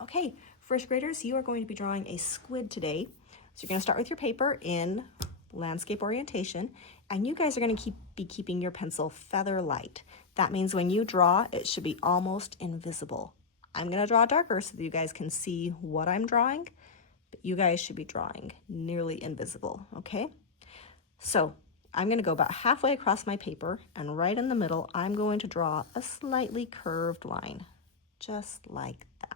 Okay, first graders, you are going to be drawing a squid today. So you're going to start with your paper in landscape orientation, and you guys are going to be keeping your pencil feather light. That means when you draw, it should be almost invisible. I'm going to draw darker so that you guys can see what I'm drawing, but you guys should be drawing nearly invisible, okay? So I'm going to go about halfway across my paper, and right in the middle, I'm going to draw a slightly curved line, just like that.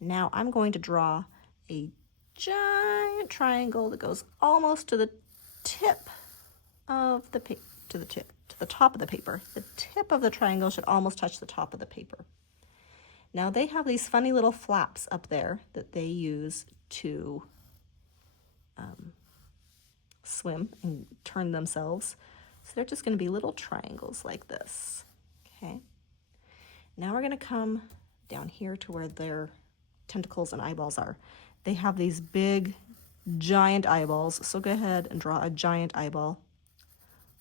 Now I'm going to draw a giant triangle that goes almost to the tip of the paper, to the top of the paper. The tip of the triangle should almost touch the top of the paper. Now they have these funny little flaps up there that they use to swim and turn themselves. So they're just going to be little triangles like this. Okay. Now we're going to come down here to where their tentacles and eyeballs are. They have these big, giant eyeballs. So go ahead and draw a giant eyeball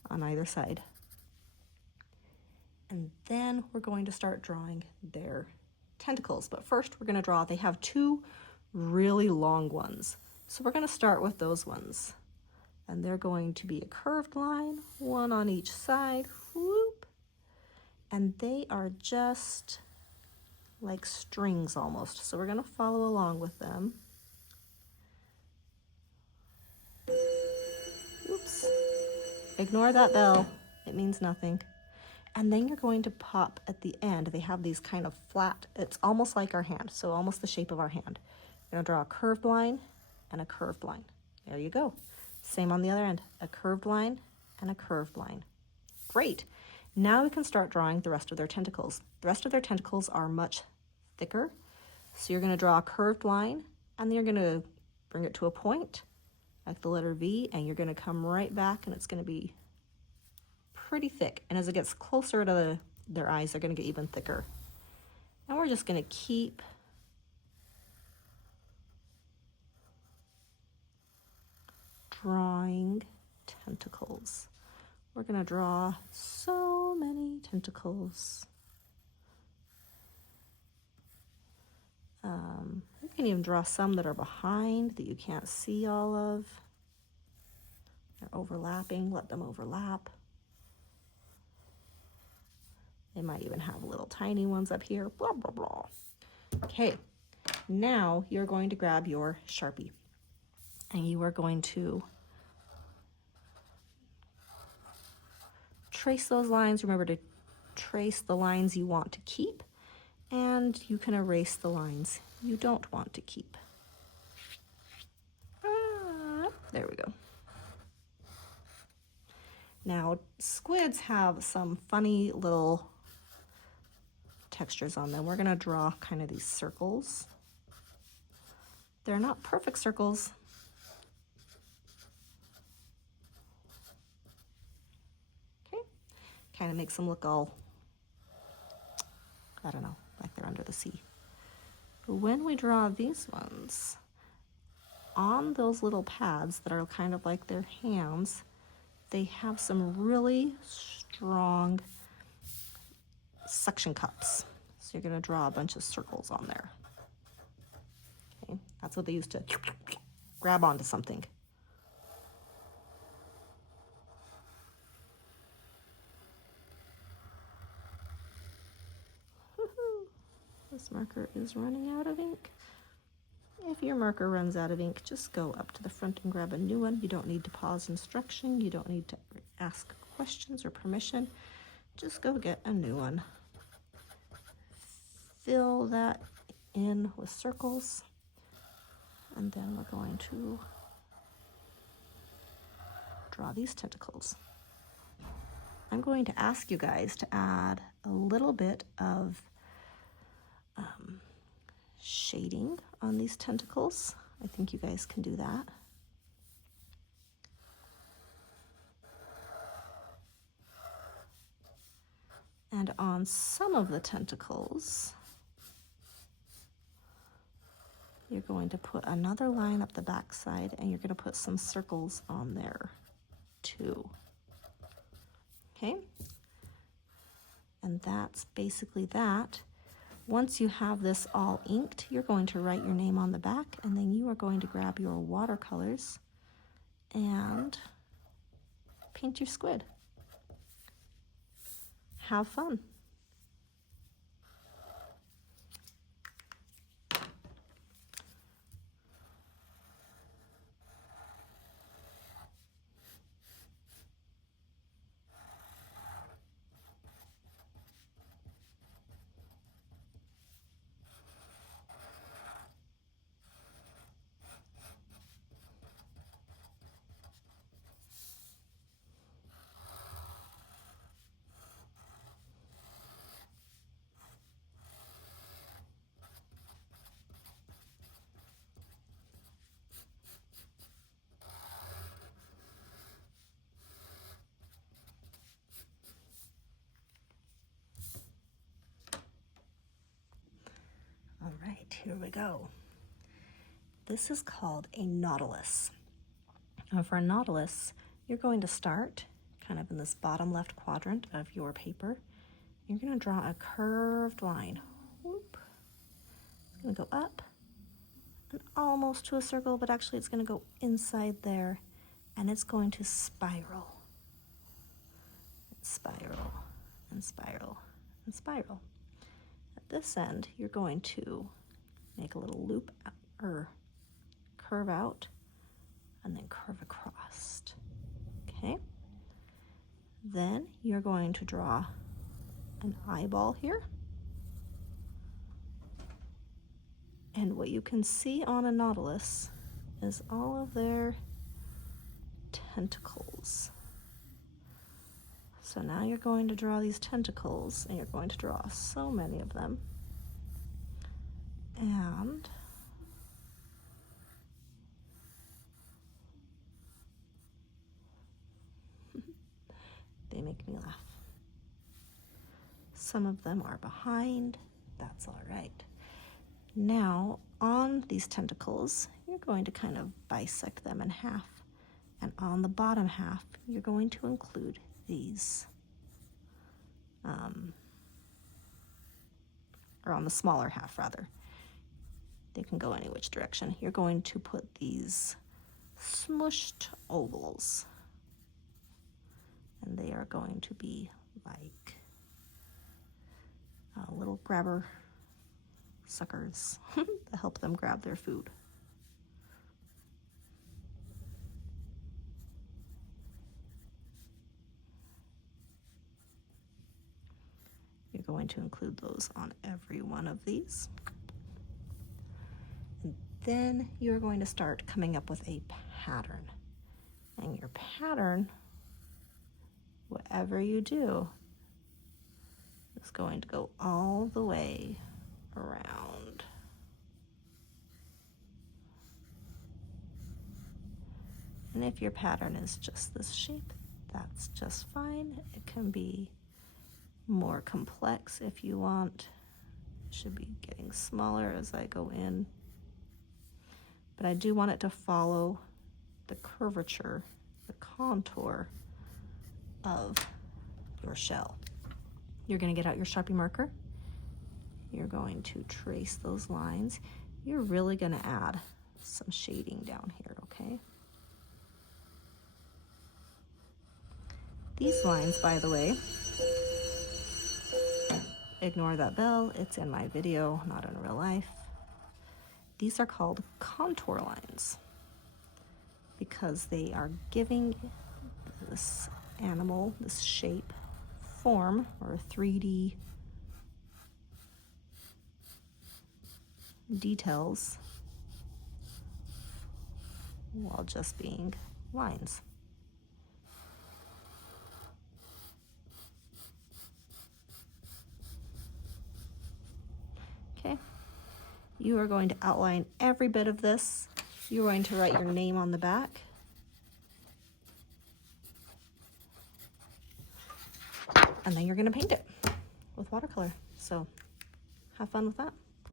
on either side. And then we're going to start drawing their tentacles. But first we're going to draw, they have two really long ones. So we're going to start with those ones. And they're going to be a curved line, one on each side, whoop. And they are just like strings almost. So we're going to follow along with them. Oops. Ignore that bell. It means nothing. And then you're going to pop at the end. They have these kind of flat, it's almost like our hand, so almost the shape of our hand. You're going to draw a curved line and a curved line. There you go. Same on the other end, a curved line and a curved line. Great. Now we can start drawing the rest of their tentacles. The rest of their tentacles are much thicker. So you're going to draw a curved line, and then you're going to bring it to a point, like the letter V, and you're going to come right back, and it's going to be pretty thick. And as it gets closer to their eyes, they're going to get even thicker. And we're just going to keep drawing tentacles. We're going to draw so many tentacles. You can even draw some that are behind that you can't see all of. They're overlapping, let them overlap. They might even have little tiny ones up here, blah, blah, blah. Okay, now you're going to grab your Sharpie and you are going to trace those lines. Remember to trace the lines you want to keep, and you can erase the lines you don't want to keep. There we go. Now, squids have some funny little textures on them. We're going to draw kind of these circles. They're not perfect circles. Okay, kind of makes them look all, I don't know, like they're under the sea. But when we draw these ones, on those little pads that are kind of like their hands, they have some really strong suction cups. So you're going to draw a bunch of circles on there. Okay, that's what they use to grab onto something. This marker is running out of ink. If your marker runs out of ink, just go up to the front and grab a new one. You don't need to pause instruction. You don't need to ask questions or permission. Just go get a new one. Fill that in with circles, and then we're going to draw these tentacles. I'm going to ask you guys to add a little bit of shading on these tentacles. I think you guys can do that. And on some of the tentacles, you're going to put another line up the back side, and you're going to put some circles on there too. Okay? And that's basically that. Once you have this all inked, you're going to write your name on the back, and then you are going to grab your watercolors and paint your squid. Have fun. All right, here we go. This is called a nautilus. Now for a nautilus, you're going to start kind of in this bottom left quadrant of your paper. You're going to draw a curved line. Whoop. It's going to go up and almost to a circle, but actually it's going to go inside there, and it's going to spiral. And spiral and spiral and spiral. At this end, you're going to make a little loop or curve out and then curve across. Okay? Then you're going to draw an eyeball here. And what you can see on a nautilus is all of their tentacles. So now you're going to draw these tentacles, and you're going to draw so many of them. And they make me laugh. Some of them are behind. That's all right. Now, on these tentacles, you're going to kind of bisect them in half. And on the bottom half, you're going to include these, or on the smaller half, rather. They can go any which direction. You're going to put these smushed ovals. And they are going to be like little grabber suckers to help them grab their food. You're going to include those on every one of these. And then you're going to start coming up with a pattern. And your pattern, whatever you do, is going to go all the way around. And if your pattern is just this shape, that's just fine. It can be more complex if you want. It should be getting smaller as I go in. But I do want it to follow the curvature, the contour of your shell. You're going to get out your Sharpie marker. You're going to trace those lines. You're really going to add some shading down here, okay? These lines, by the way, ignore that bell. It's in my video, not in real life. These are called contour lines because they are giving this animal, this shape, form, or 3D details while just being lines. Okay, you are going to outline every bit of this. You're going to write your name on the back. And then you're going to paint it with watercolor. So have fun with that.